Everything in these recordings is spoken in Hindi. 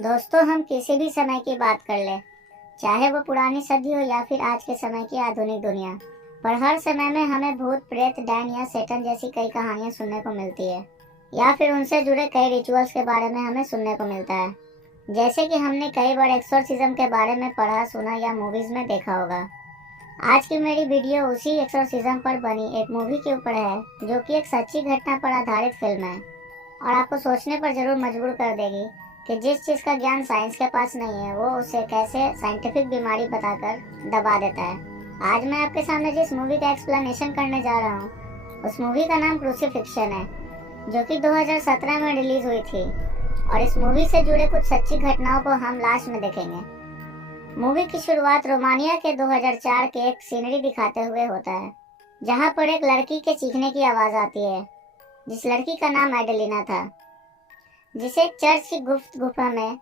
दोस्तों, हम किसी भी समय की बात कर ले, चाहे वो पुरानी सदी हो या फिर आज के समय की आधुनिक दुनिया, पर हर समय में हमें भूत प्रेत डैन या सेटन जैसी कई कहानियां सुनने को मिलती है या फिर उनसे जुड़े कई रिचुअल्स के बारे में हमें सुनने को मिलता है। जैसे कि हमने कई बार एक्सोर्सिज्म के बारे में पढ़ा, सुना या मूवीज में देखा होगा। आज की मेरी वीडियो उसी एक्सोर्सिज्म पर बनी एक मूवी के ऊपर है, जो कि एक सच्ची घटना पर आधारित फिल्म है और आपको सोचने पर जरूर मजबूर कर देगी कि जिस चीज का ज्ञान साइंस के पास नहीं है, वो उसे कैसे साइंटिफिक बीमारी बताकर दबा देता है। आज मैं आपके सामने जिस मूवी का एक्सप्लेनेशन करने जा रहा हूँ, उस मूवी का नाम क्रूसीफिक्शन है, जो कि 2017 में रिलीज हुई थी। और इस मूवी से जुड़े कुछ सच्ची घटनाओं को हम लास्ट में देखेंगे। मूवी की शुरुआत रोमानिया के 2004 के एक सीनरी दिखाते हुए होता है, जहाँ पर एक लड़की के चीखने की आवाज आती है, जिस लड़की का नाम एडेलिना था, जिसे एक चर्च की गुप्त गुफा में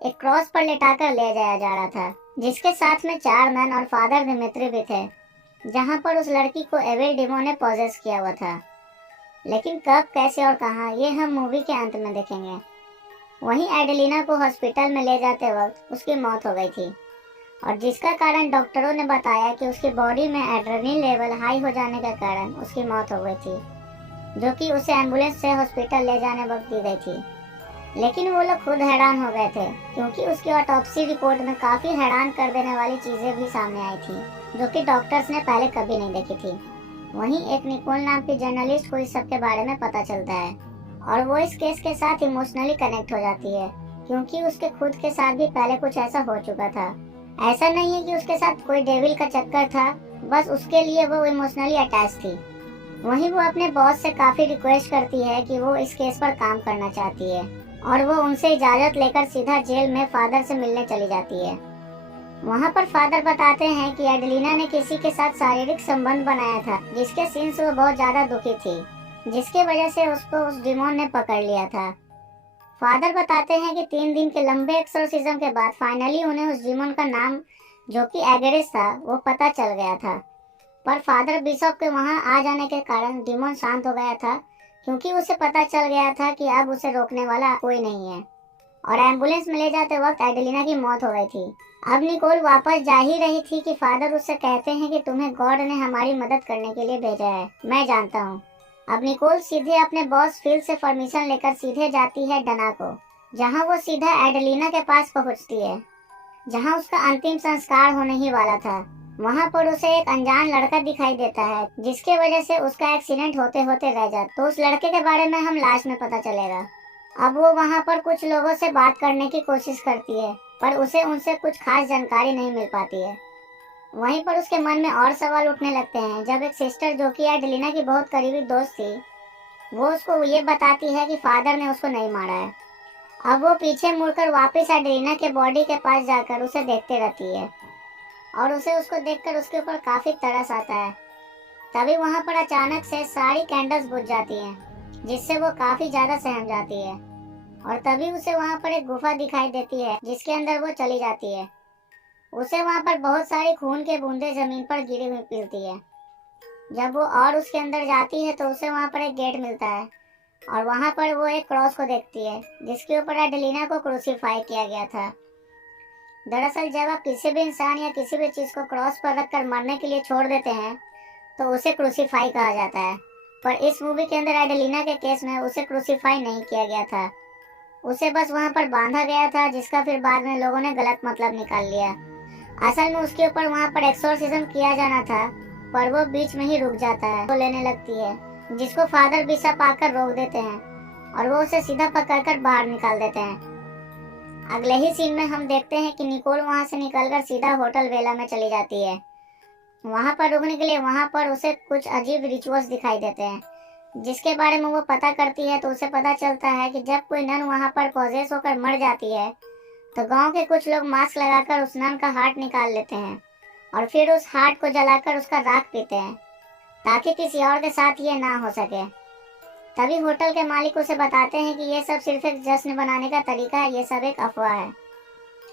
एक क्रॉस पर लेटाकर ले जाया जा रहा था, जिसके साथ में 4 नन और फादर दिमित्री भी थे, जहां पर उस लड़की को एविल डेमन ने पॉजेस किया हुआ था। लेकिन कब, कैसे और कहां, ये हम मूवी के अंत में देखेंगे। वहीं एडेलिना को हॉस्पिटल में ले जाते वक्त उसकी मौत हो गई थी, और जिसका कारण डॉक्टरों ने बताया कि उसकी बॉडी में एड्रेनलिन लेवल हाई हो जाने के कारण उसकी मौत हो गई थी, जो कि उसे एम्बुलेंस से हॉस्पिटल ले जाने वक्त दी गई थी। लेकिन वो लोग खुद हैरान हो गए थे, क्योंकि उसकी ऑटोप्सी रिपोर्ट में काफी हैरान कर देने वाली चीजें भी सामने आई थी, जो कि डॉक्टर्स ने पहले कभी नहीं देखी थी। वहीं एक निकोल नाम की जर्नलिस्ट को इस सब के बारे में पता चलता है, और वो इस केस के साथ इमोशनली कनेक्ट हो जाती है, क्योंकि उसके खुद के साथ भी पहले कुछ ऐसा हो चुका था। ऐसा नहीं है कि उसके साथ कोई डेविल का चक्कर था, बस उसके लिए वो इमोशनली अटैच थी। वहीं वो अपने बॉस से काफी रिक्वेस्ट करती है कि वो इस केस पर काम करना चाहती है, और वो उनसे इजाजत लेकर सीधा जेल में फादर से मिलने चली जाती है। वहाँ पर फादर बताते हैं कि एडेलिना ने किसी के साथ शारीरिक संबंध बनाया था, जिसके सीन से वो बहुत ज्यादा दुखी थी, जिसकी वजह से उसको उस डिमोन ने पकड़ लिया था। फादर बताते हैं कि 3 दिन के लंबे एक्सोर्सिज्म के बाद फाइनली उन्हें उस डिमोन का नाम, जो कि एगरिस था, वो पता चल गया था। पर फादर बिशप के वहाँ आ जाने के कारण डिमोन शांत हो गया था, क्योंकि उसे पता चल गया था कि अब उसे रोकने वाला कोई नहीं है। और एम्बुलेंस में ले जाते वक्त एडेलिना की मौत हो गई थी। अब निकोल वापस जा ही रही थी कि फादर उससे कहते हैं कि तुम्हें गॉड ने हमारी मदद करने के लिए भेजा है, मैं जानता हूँ। अब निकोल सीधे अपने बॉस फिल से परमिशन लेकर सीधे जाती है डना को, जहाँ वो सीधा एडेलिना के पास पहुँचती है, जहाँ उसका अंतिम संस्कार होने ही वाला था। वहाँ पर उसे एक अनजान लड़का दिखाई देता है, जिसके वजह से उसका एक्सीडेंट होते होते रह जाता। तो उस लड़के के बारे में हम लास्ट में पता चलेगा। अब वो वहाँ पर कुछ लोगों से बात करने की कोशिश करती है, पर उसे उनसे कुछ खास जानकारी नहीं मिल पाती है। वहीं पर उसके मन में और सवाल उठने लगते हैं, जब एक सिस्टर, जो कि एडेलिना की बहुत करीबी दोस्त थी, वो उसको ये बताती है कि फादर ने उसको नहीं मारा है। अब वो पीछे मुड़कर वापस एडेलिना के बॉडी के पास जाकर उसे देखते रहती है, और उसे उसको देखकर उसके ऊपर काफी तरस आता है। तभी वहाँ पर अचानक से सारी कैंडल्स बुझ जाती हैं, जिससे वो काफी ज्यादा सहम जाती है, और तभी उसे वहाँ पर एक गुफा दिखाई देती है, जिसके अंदर वो चली जाती है। उसे वहाँ पर बहुत सारी खून के बूंदे जमीन पर गिरी हुई मिलती है। जब वो और उसके अंदर जाती है तो उसे वहाँ पर एक गेट मिलता है, और वहाँ पर वो एक क्रॉस को देखती है, जिसके ऊपर एडेलिना को क्रूसीफाई किया गया था। दरअसल जब आप किसी भी इंसान या किसी भी चीज को क्रॉस पर रखकर मरने के लिए छोड़ देते हैं, तो उसे क्रूसीफाई कहा जाता है। पर इस मूवी के अंदर एडेलिना के केस में उसे क्रूसीफाई नहीं किया गया था, उसे बस वहाँ पर बांधा गया था, जिसका फिर बाद में लोगों ने गलत मतलब निकाल लिया। असल में उसके ऊपर वहाँ पर एक्सोर्सिज्म किया जाना था, पर वो बीच में ही रुक जाता है। वो लेने लगती है, जिसको फादर बिशप आकर रोक देते हैं, और वो उसे सीधा पकड़कर बाहर निकाल देते हैं। अगले ही सीन में हम देखते हैं कि निकोल वहाँ से निकलकर सीधा होटल वेला में चली जाती है, वहाँ पर रुकने के लिए। वहाँ पर उसे कुछ अजीब रिचुअल्स दिखाई देते हैं, जिसके बारे में वो पता करती है। तो उसे पता चलता है कि जब कोई नन वहाँ पर पॉजेस होकर मर जाती है, तो गांव के कुछ लोग मास्क लगाकर उस नन का हार्ट निकाल लेते हैं, और फिर उस हार्ट को जलाकर उसका राख पीते हैं, ताकि किसी और के साथ ये ना हो सके। तभी होटल के मालिक उसे बताते हैं कि ये सब सिर्फ एक जश्न बनाने का तरीका है, ये सब एक अफवाह है।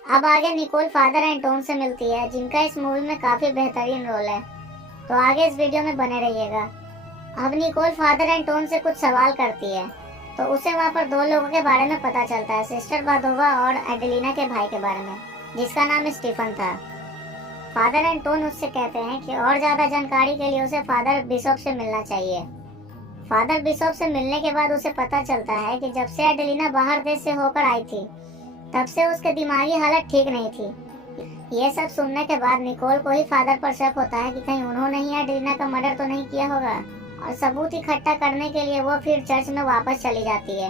अब आगे निकोल फादर एंटोन से मिलती है, जिनका इस मूवी में काफी बेहतरीन रोल है, तो आगे इस वीडियो में बने रहिएगा। अब निकोल फादर एंटोन से कुछ सवाल करती है, तो उसे वहाँ पर दो लोगों के बारे में पता चलता है, सिस्टर बादोवा और एडेलिना के भाई के बारे में, जिसका नाम स्टीफन था। फादर एंटोन उससे कहते हैं कि और ज्यादा जानकारी के लिए उसे फादर बिशप से मिलना चाहिए। फादर बिशप से मिलने के बाद उसे पता चलता है कि जब से एडेलिना बाहर देश से होकर आई थी, तब से उसके दिमागी हालत ठीक नहीं थी। ये सब सुनने के बाद निकोल को ही फादर पर शक होता है कि कहीं उन्होंने ही एडेलिना का मर्डर तो नहीं किया होगा, और सबूत इकट्ठा करने के लिए वो फिर चर्च में वापस चली जाती है।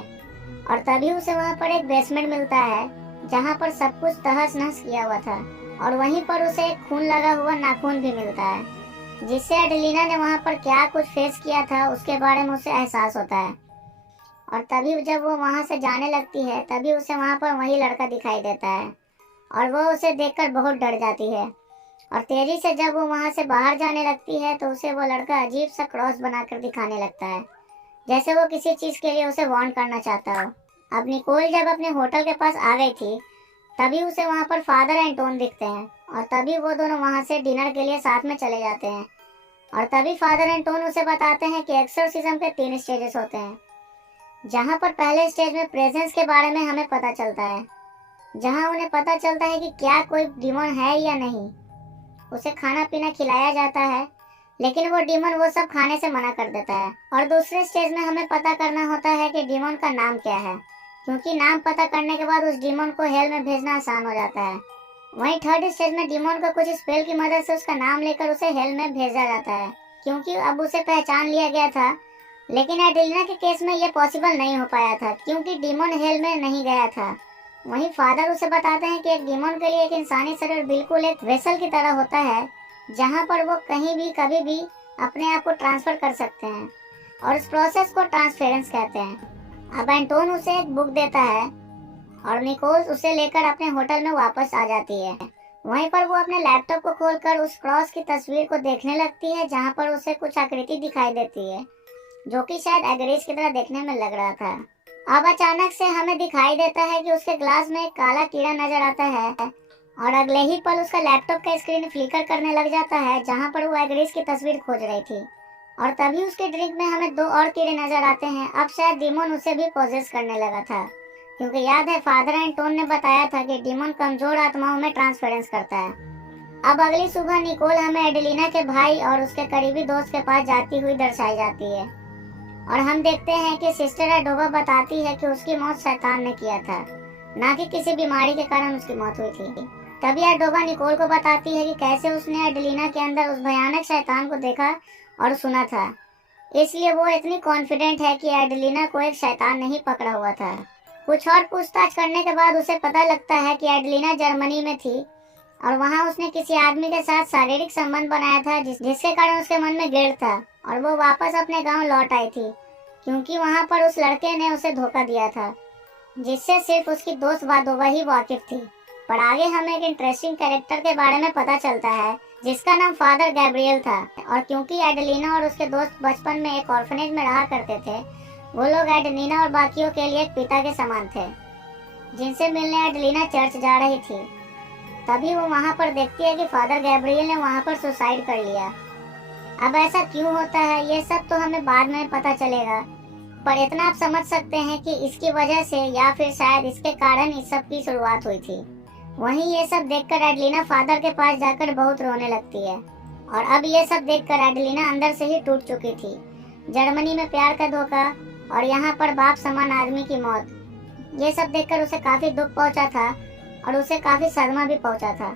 और तभी उसे वहाँ पर एक बेसमेंट मिलता है जहाँ पर सब कुछ तहस नहस किया हुआ था, और वहीं पर उसे एक खून लगा हुआ नाखून भी मिलता है, जिससे एडेलिना ने वहाँ पर क्या कुछ फेस किया था उसके बारे में उसे एहसास होता है। और तभी जब वो वहाँ से जाने लगती है, तभी उसे वहाँ पर वही लड़का दिखाई देता है, और वो उसे देखकर बहुत डर जाती है। और तेजी से जब वो वहाँ से बाहर जाने लगती है, तो उसे वो लड़का अजीब सा क्रॉस बनाकर दिखाने लगता है, जैसे वो किसी चीज के लिए उसे वार्न करना चाहता हो। अब निकोल जब अपने होटल के पास आ गई थी, तभी उसे वहाँ पर फादर एंटोन दिखते हैं, और तभी वो दोनों वहाँ से डिनर के लिए साथ में चले जाते हैं। और तभी फादर एंटोन उसे बताते हैं कि एक्सोर्सिज्म के 3 स्टेजेस होते हैं, जहाँ पर पहले स्टेज में प्रेजेंस के बारे में हमें पता चलता है, जहाँ उन्हें पता चलता है कि क्या कोई डीमन है या नहीं। उसे खाना पीना खिलाया जाता है, लेकिन वो डीमन वो सब खाने से मना कर देता है। और दूसरे स्टेज में हमें पता करना होता है कि डीमन का नाम क्या है, क्योंकि नाम पता करने के बाद उस डीमन को हेल में भेजना आसान हो जाता है। वहीं थर्ड स्टेज में डीमन को कुछ स्पेल की मदद से उसका नाम लेकर उसे हेल में भेजा जाता है, क्योंकि अब उसे पहचान लिया गया था। लेकिन एडेलिना के केस में ये पॉसिबल नहीं हो पाया था, क्योंकि डीमन हेल में नहीं गया था। वहीं फादर उसे बताते हैं कि एक डीमन के लिए एक इंसानी शरीर बिल्कुल एक वेसल की तरह होता है, जहाँ पर वो कहीं भी कभी भी अपने आप को ट्रांसफर कर सकते हैं, और इस प्रोसेस को ट्रांसफेरेंस कहते हैं। अब एंटोन उसे एक बुक देता है, और निकोल उसे लेकर अपने होटल में वापस आ जाती है। वहीं पर वो अपने लैपटॉप को खोलकर उस क्रॉस की तस्वीर को देखने लगती है, जहाँ पर उसे कुछ आकृति दिखाई देती है, जो कि शायद एग्रीज की तरह देखने में लग रहा था। अब अचानक से हमें दिखाई देता है कि उसके ग्लास में एक काला कीड़ा नजर आता है, और अगले ही पल उसका लैपटॉप का स्क्रीन फ्लिकर करने लग जाता है, जहाँ पर वो एग्रीज की तस्वीर खोज रही थी। और तभी उसके ड्रिंक में हमें 2 और कीड़े नजर आते हैं। अब शायद डीमन उसे भी पोजेस करने लगा था, क्योंकि याद है फादर एंटोन ने बताया था कि डीमन कमजोर आत्माओं में ट्रांसफरेंस करता है। अब अगली सुबह निकोल हमें एडेलिना के भाई और उसके करीबी दोस्त के पास जाती हुई दर्शाई जाती है, और हम देखते हैं कि सिस्टर एडोवा बताती है कि उसकी मौत शैतान ने किया था, ना कि किसी बीमारी के कारण उसकी मौत हुई थी। तभी एडोवा निकोल को बताती है कि कैसे उसने एडेलिना के अंदर उस भयानक शैतान को देखा और सुना था, इसलिए वो इतनी कॉन्फिडेंट है कि एडेलिना को एक शैतान नहीं पकड़ा हुआ था। कुछ और पूछताछ करने के बाद उसे पता लगता है कि एडेलिना जर्मनी में थी, और वहाँ उसने किसी आदमी के साथ शारीरिक संबंध बनाया था, जिसके कारण उसके मन में गिल्ट था, और वो वापस अपने गांव लौट आई थी, क्योंकि वहाँ पर उस लड़के ने उसे धोखा दिया था, जिससे सिर्फ उसकी दोस्त बादोवा ही वाकिफ थी। पर आगे हमें एक इंटरेस्टिंग कैरेक्टर के बारे में पता चलता है, जिसका नाम फादर गैब्रियल था। और क्योंकि एडेलिना और उसके दोस्त बचपन में एक ऑर्फनेज में रहा करते थे, वो लोग एडेलिना और बाकियों के लिए एक पिता के समान थे, जिनसे मिलने एडेलिना चर्च जा रही थी। तभी वो वहाँ पर देखती है कि फादर गैब्रियल ने वहाँ पर सुसाइड कर लिया। अब ऐसा क्यों होता है ये सब तो हमें बाद में पता चलेगा, पर इतना आप समझ सकते हैं कि इसकी वजह से या फिर शायद इसके कारण इस सब की शुरुआत हुई थी। वहीं ये सब देखकर एडेलिना फादर के पास जाकर बहुत रोने लगती है, और अब ये सब देखकर एडेलिना अंदर से ही टूट चुकी थी। जर्मनी में प्यार का धोखा, और यहाँ पर बाप समान आदमी की मौत, ये सब देखकर उसे काफी दुख पहुंचा था, और उसे काफी सदमा भी पहुंचा था।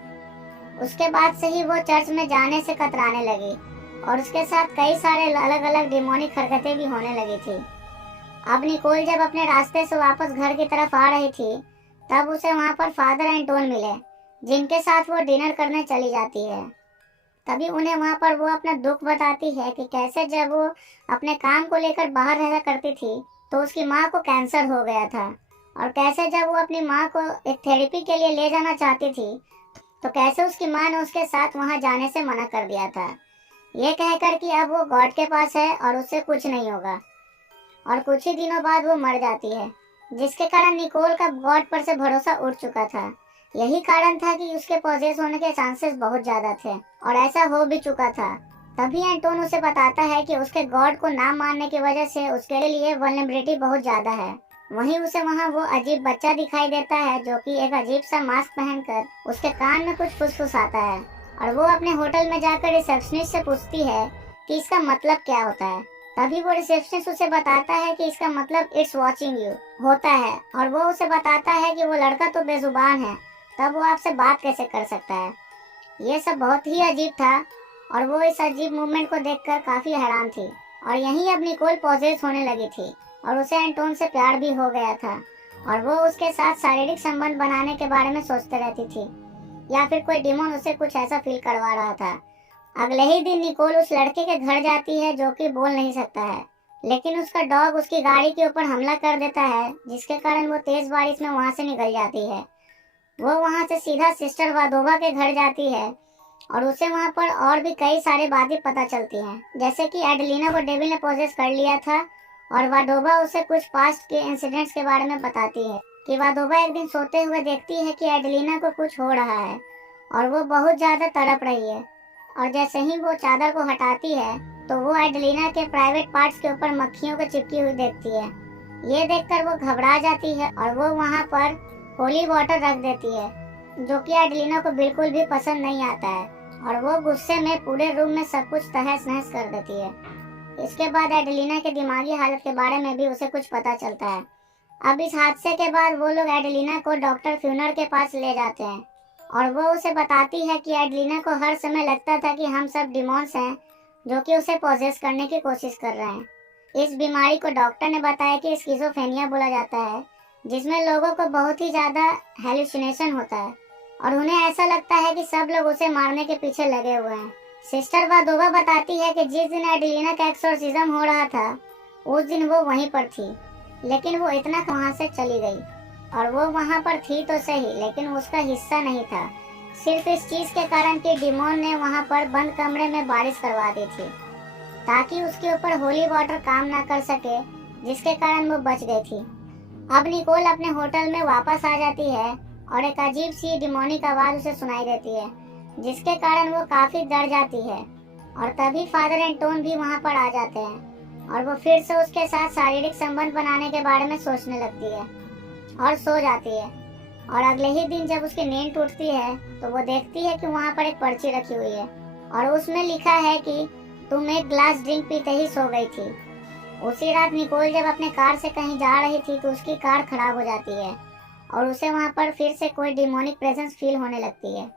उसके बाद से ही वो चर्च में जाने से कतराने लगी, और उसके साथ कई सारे अलग अलग डिमोनिक हरकतें भी होने लगी थी। अब निकोल जब अपने रास्ते से वापस घर की तरफ आ रही थी, तब उसे वहाँ पर फादर एंटोन मिले, जिनके साथ वो डिनर करने चली जाती है। तभी उन्हें वहाँ पर वो अपना दुख बताती है कि कैसे जब वो अपने काम को लेकर बाहर रहा करती थी, तो उसकी माँ को कैंसर हो गया था, और कैसे जब वो अपनी माँ को एक थेरेपी के लिए ले जाना चाहती थी, तो कैसे उसकी माँ ने उसके साथ वहाँ जाने से मना कर दिया था, ये कहकर कि अब वो गॉड के पास है और उससे कुछ नहीं होगा। और कुछ ही दिनों बाद वो मर जाती है, जिसके कारण निकोल का गॉड पर से भरोसा उठ चुका था। यही कारण था कि उसके पॉजेस होने के चांसेस बहुत ज्यादा थे, और ऐसा हो भी चुका था। तभी एंटोन उसे बताता है कि उसके गॉड को ना मानने की वजह से उसके लिए वल्नरेबिलिटी बहुत ज्यादा है। वहीं उसे वहाँ वो अजीब बच्चा दिखाई देता है जो कि एक अजीब सा मास्क पहनकर उसके कान में कुछ फुसफुसाता है, और वो अपने होटल में जाकर रिसेप्शनिस्ट से पूछती है कि इसका मतलब क्या होता है। तभी वो रिसेप्शनिस्ट उसे बताता है कि इसका मतलब इट्स वॉचिंग यू होता है, और वो उसे बताता है कि वो लड़का तो बेजुबान है, तब वो आपसे बात कैसे कर सकता है। ये सब बहुत ही अजीब था, और वो इस अजीब मूवमेंट को देखकर काफी हैरान थी। और यहीं अब निकोल पॉजेस होने लगी थी, और उसे एंटोन से प्यार भी हो गया था, और वो उसके साथ शारीरिक संबंध बनाने के बारे में सोचते रहती थी, या फिर कोई डिमोन उसे कुछ ऐसा फील करवा रहा था। अगले ही दिन निकोल उस लड़के के घर जाती है जो कि बोल नहीं सकता है, लेकिन उसका डॉग उसकी गाड़ी के ऊपर हमला कर देता है, जिसके कारण वो तेज बारिश में वहां से निकल जाती है। वो वहां से सीधा सिस्टर वादोवा के घर जाती है, और उसे वहां पर और भी कई सारे बातें पता चलती हैं, जैसे कि एडेलिना को डेविल ने पोजेस कर लिया था, और वादोवा उसे कुछ पास्ट के इंसिडेंट्स के बारे में बताती है कि वादोवा एक दिन सोते हुए देखती है कि एडेलिना को कुछ हो रहा है, और वो बहुत ज्यादा तड़प रही है। और जैसे ही वो चादर को हटाती है तो वो एडेलिना के प्राइवेट पार्ट्स के ऊपर मक्खियों को चिपकी हुई देखती है। ये देखकर वो घबरा जाती है, और वो वहाँ पर होली वाटर रख देती है, जो कि एडेलिना को बिल्कुल भी पसंद नहीं आता है, और वो गुस्से में पूरे रूम में सब कुछ तहस नहस कर देती है। इसके बाद एडेलिना के दिमागी हालत के बारे में भी उसे कुछ पता चलता है। अब इस हादसे के बाद वो लोग एडेलिना को डॉक्टर फ्यूनर के पास ले जाते हैं, और वो उसे बताती है कि एडेलिना को हर समय लगता था कि हम सब डिमॉन्स हैं जो कि उसे पोजेस करने की कोशिश कर रहे हैं। इस बीमारी को डॉक्टर ने बताया कि स्किज़ोफ्रेनिया बोला जाता है, जिसमें लोगों को बहुत ही ज्यादा हेलुसिनेशन होता है, और उन्हें ऐसा लगता है कि सब लोग उसे मारने के पीछे लगे हुए हैं। सिस्टर वादोवा बताती है कि जिस दिन एडेलिना का एक्सोर्सिज्म हो रहा था उस दिन वो वहीं पर थी, लेकिन वो इतना वहां से चली गई, और वो वहां पर थी तो सही, लेकिन उसका हिस्सा नहीं था, सिर्फ इस चीज के कारण कि डिमोन ने वहां पर बंद कमरे में बारिश करवा दी थी ताकि उसके ऊपर होली वाटर काम ना कर सके, जिसके कारण वो बच गई थी। अब निकोल अपने होटल में वापस आ जाती है, और एक अजीब सी डिमोनिक आवाज उसे सुनाई देती है, जिसके कारण वो काफी डर जाती है। और तभी फादर एंटोन भी वहां पर आ जाते हैं, और वो फिर से उसके साथ शारीरिक संबंध बनाने के बारे में सोचने लगती है और सो जाती है। और अगले ही दिन जब उसकी नींद टूटती है तो वो देखती है कि वहाँ पर एक पर्ची रखी हुई है, और उसमें लिखा है कि तुम एक ग्लास ड्रिंक पीते ही सो गई थी। उसी रात निकोल जब अपने कार से कहीं जा रही थी तो उसकी कार खराब हो जाती है, और उसे वहाँ पर फिर से कोई डिमोनिक प्रेजेंस फील होने लगती है।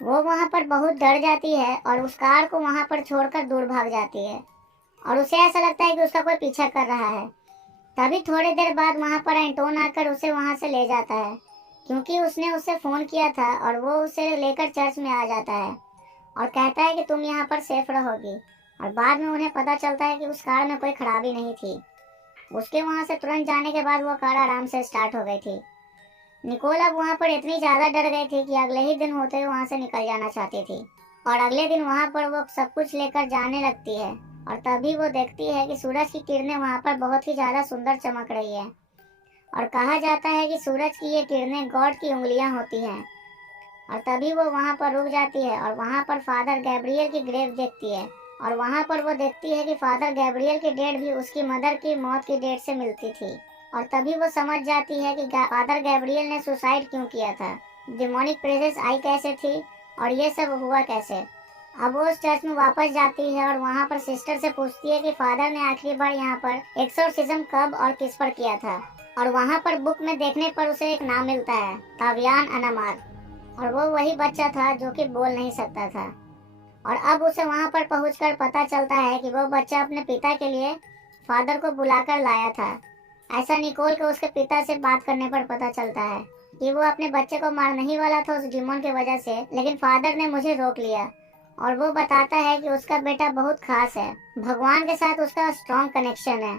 वो वहाँ पर बहुत डर जाती है, और उस कार को वहाँ पर छोड़कर दूर भाग जाती है, और उसे ऐसा लगता है कि उसका कोई पीछा कर रहा है। तभी थोड़ी देर बाद वहाँ पर एंटोन आकर उसे वहाँ से ले जाता है, क्योंकि उसने उसे फोन किया था, और वो उसे लेकर चर्च में आ जाता है और कहता है कि तुम यहाँ पर सेफ रहोगी। और बाद में उन्हें पता चलता है कि उस कार में कोई खराबी नहीं थी। उसके वहाँ से तुरंत जाने के बाद वो कार आराम से स्टार्ट हो गई थी। निकोल अब वहाँ पर इतनी ज्यादा डर गई थी कि अगले ही दिन होते हुए वहाँ से निकल जाना चाहती थी, और अगले दिन वहाँ पर वो सब कुछ लेकर जाने लगती है, और तभी वो देखती है कि सूरज की किरणें वहाँ पर बहुत ही ज्यादा सुंदर चमक रही है, और कहा जाता है कि सूरज की ये किरणें गॉड की उंगलियां होती हैं। और तभी वो वहाँ पर रुक जाती है, और वहाँ पर फादर गैब्रियल की ग्रेव देखती है, और वहाँ पर वो देखती है कि फादर गैब्रियल की डेट भी उसकी मदर की मौत की डेट से मिलती थी। और तभी वो समझ जाती है कि फादर गैब्रियल ने सुसाइड क्यों किया था, डिमोनिक प्रेजेंस आई कैसे थी, और ये सब हुआ कैसे। अब वो उस चर्च में वापस जाती है, और वहाँ पर सिस्टर से पूछती है कि फादर ने आखिरी बार यहाँ पर एक्सोर्सिज्म कब और किस पर किया था, और वहाँ पर बुक में देखने पर उसे एक नाम मिलता है, तावियान अनामार, और वो वही बच्चा था जो कि बोल नहीं सकता था। और अब उसे वहाँ पर पहुँचकर पता चलता है कि वो बच्चा अपने पिता के लिए फादर को बुलाकर लाया था। ऐसा निकोल को उसके पिता से बात करने पर पता चलता है कि वो अपने बच्चे को मारने ही वाला था उस डिमोन की वजह से, लेकिन फादर ने मुझे रोक लिया। और वो बताता है कि उसका बेटा बहुत खास है, भगवान के साथ उसका स्ट्रॉन्ग कनेक्शन है,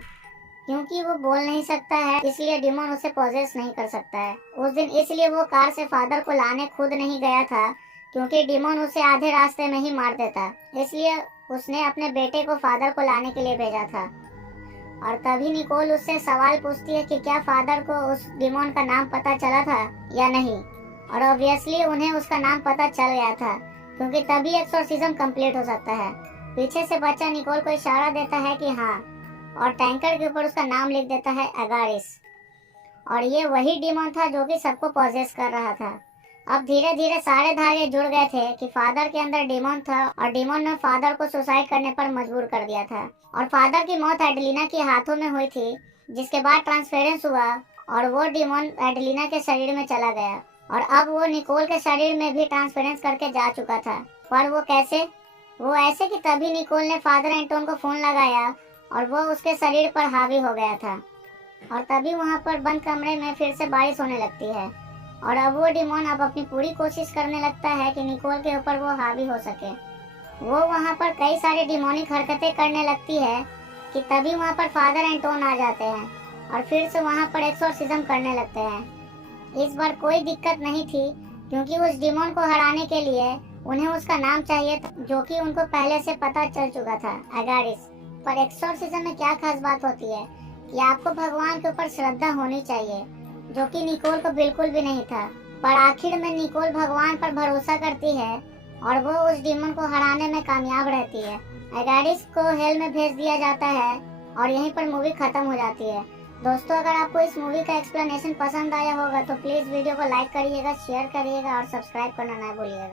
क्योंकि वो बोल नहीं सकता है इसलिए डिमोन उसे पॉजेस नहीं कर सकता है। उस दिन इसलिए वो कार से फादर को लाने खुद नहीं गया था, क्योंकि डिमोन उसे आधे रास्ते में ही मार देता, इसलिए उसने अपने बेटे को फादर को लाने के लिए भेजा था। और तभी निकोल उससे सवाल पूछती है कि क्या फादर को उस डिमोन का नाम पता चला था या नहीं, और ऑब्वियसली उन्हें उसका नाम पता चल गया था, क्योंकि तभी एक्सोर्सिज्म कंप्लीट हो सकता है। पीछे से बच्चा निकोल को इशारा देता है कि हाँ, और टैंकर के ऊपर उसका नाम लिख देता है, एगारिस। और ये वही डीमन था जो कि सबको पॉजेस कर रहा था। अब धीरे धीरे सारे धागे जुड़ गए थे कि फादर के अंदर डीमन था और डीमन ने फादर को सुसाइड करने पर मजबूर कर दिया था। और फादर की मौत एडेलिना के हाथों में हुई थी, जिसके बाद ट्रांसफरेंस हुआ और वो डीमन एडेलिना के शरीर में चला गया। और अब वो निकोल के शरीर में भी ट्रांसफरेंस करके जा चुका था। पर वो कैसे? वो ऐसे कि तभी निकोल ने फादर एंटोन को फोन लगाया और वो उसके शरीर पर हावी हो गया था। और तभी वहाँ पर बंद कमरे में फिर से बारिश होने लगती है और अब वो डीमन अब अपनी पूरी कोशिश करने लगता है कि निकोल के ऊपर वो हावी हो सके। वो वहाँ पर कई सारी डिमोनिक हरकतें करने लगती है कि तभी वहाँ पर फादर एंटोन आ जाते हैं और फिर से वहाँ पर एक्सोर्सिज्म करने लगते हैं। इस बार कोई दिक्कत नहीं थी क्योंकि उस डीमन को हराने के लिए उन्हें उसका नाम चाहिए था, जो कि उनको पहले से पता चल चुका था, एगारिस। पर एक्सोर्सिज्म में क्या खास बात होती है कि आपको भगवान के ऊपर श्रद्धा होनी चाहिए, जो कि निकोल को बिल्कुल भी नहीं था। पर आखिर में निकोल भगवान पर भरोसा करती है और वो उस डीमन को हराने में कामयाब रहती है। एगारिस को हेल में भेज दिया जाता है और यहीं पर मूवी खत्म हो जाती है। दोस्तों, अगर आपको इस मूवी का एक्सप्लेनेशन पसंद आया होगा तो प्लीज वीडियो को लाइक करिएगा, शेयर करिएगा और सब्सक्राइब करना ना भूलिएगा।